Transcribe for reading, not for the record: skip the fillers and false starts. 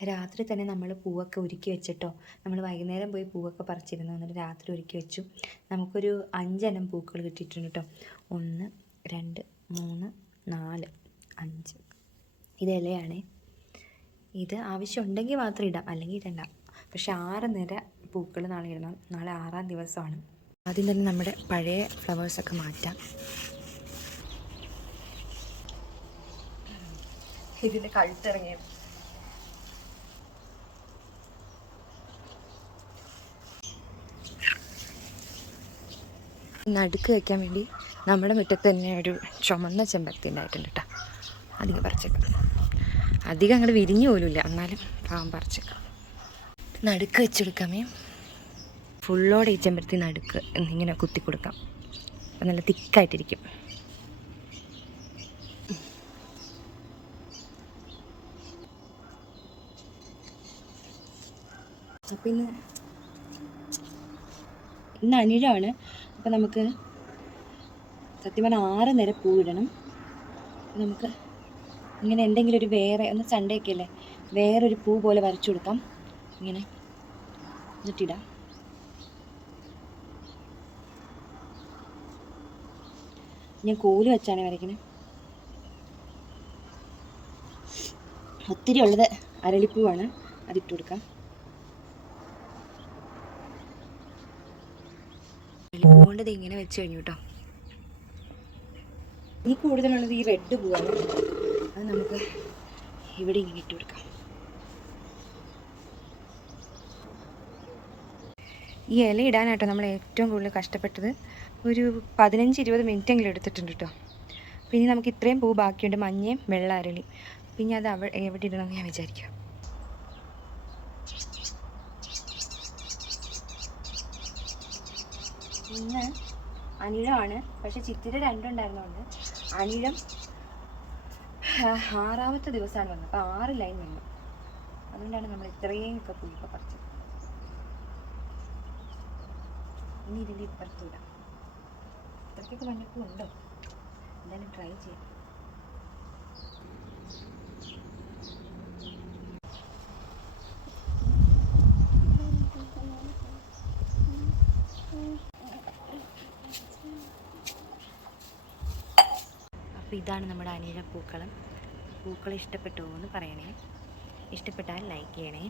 രാത്രി തന്നെ നമ്മൾ പൂവൊക്കെ ഒരുക്കി വെച്ചിട്ടോ. നമ്മൾ വൈകുന്നേരം പോയി പൂവൊക്കെ പറിച്ചിരുന്നു. എന്നിട്ട് രാത്രി ഒരുക്കി വെച്ചു. നമുക്കൊരു 5 ഇനം പൂക്കൾ കിട്ടിയിട്ടുണ്ട് കേട്ടോ. 1 2 3 4 5. ഇത് ഇലയാണ്. ഇത് ആവശ്യമുണ്ടെങ്കിൽ മാത്രം ഇടാം, അല്ലെങ്കിൽ ഇടണ്ട. പക്ഷെ 6 നിര പൂക്കൾ നാളെ ഇടണം. നാളെ 6-ാം ദിവസമാണ്. ആദ്യം തന്നെ നമ്മുടെ പഴയ ഫ്ലവേഴ്സൊക്കെ മാറ്റാം. ഇതിൻ്റെ കഴുത്തിറങ്ങിയത് നടുക്ക് വയ്ക്കാൻ വേണ്ടി നമ്മുടെ മുറ്റത്ത് തന്നെ ഒരു ചുമന്ന ചെമ്പരത്തി ഉണ്ടായിട്ടുണ്ട് കേട്ടോ. അധികം പറിച്ചേക്കാം. അധികം അങ്ങോട്ട് വിരിഞ്ഞു പോലുമില്ല, എന്നാലും പാവം പറിച്ചേക്കാം. നടുക്ക് വെച്ചെടുക്കാമേ. ഫുള്ളോടെ ഈ ചെമ്പരത്തി നടുക്ക് എന്നിങ്ങനെ കുത്തി കൊടുക്കാം. അപ്പം നല്ല തിക്കായിട്ടിരിക്കും. അപ്പം ഇന്ന് അനിഴമാണ്. അപ്പം നമുക്ക് സത്യം പറഞ്ഞാൽ 6 നിര പൂവിടണം. നമുക്ക് ഇങ്ങനെ എന്തെങ്കിലും ഒരു വേറെ ഒന്ന് സൺഡേയൊക്കെ അല്ലേ, വേറൊരു പൂ പോലെ വരച്ചു കൊടുക്കാം. ഇങ്ങനെ എന്നിട്ടിടാം. ഞാൻ കോല് വെച്ചാണ് വരയ്ക്കുന്നത്. ഒത്തിരി ഉള്ളത് അരളിപ്പൂവാണ്, അതിട്ട് കൊടുക്കാം. പൂവിൻ്റെ ഇങ്ങനെ വെച്ച് കഴിഞ്ഞു കേട്ടോ. ഇനി കൂടുതലുള്ളത് ഈ റെഡ് പൂവാണ്. അത് നമുക്ക് ഇവിടെ ഇങ്ങനെ ഇട്ട് കൊടുക്കാം. ഈ ഇല ഇടാനായിട്ടോ നമ്മൾ ഏറ്റവും കൂടുതൽ കഷ്ടപ്പെട്ടത്. ഒരു 15-20 മിനിറ്റെങ്കിലും എടുത്തിട്ടുണ്ട് കേട്ടോ. പിന്നെ നമുക്ക് ഇത്രയും പൂ ബാക്കിയുണ്ട്, മഞ്ഞയും വെള്ള അരളി. പിന്നെ അത് എവിടെ ഇടണമെന്ന് ഞാൻ വിചാരിക്കാം. ഇന്ന് അനിഴമാണ്, പക്ഷെ ചിത്തിര 2 ഉണ്ടായിരുന്നതുകൊണ്ട് അനിഴം 6-ാമത്തെ ദിവസമാണ് വന്നത്. അപ്പോൾ 6 ലൈൻ വന്നു. അതുകൊണ്ടാണ് നമ്മൾ ഇത്രയും ഒക്കെ പൂവൊക്കെ പറിച്ചത്. ഇനി ഇതിൻ്റെ ഇപ്പുറത്തൂടാം. ഇത്രയ്ക്കൊക്കെ മഞ്ഞപ്പൂ ഉണ്ടോ? എന്തായാലും ട്രൈ ചെയ്യാം. അപ്പോൾ ഇതാണ് നമ്മുടെ അനിഴ പൂക്കളം. പൂക്കൾ ഇഷ്ടപ്പെട്ടോ എന്ന് പറയണേ. ഇഷ്ടപ്പെട്ടാൽ ലൈക്ക് ചെയ്യണേ.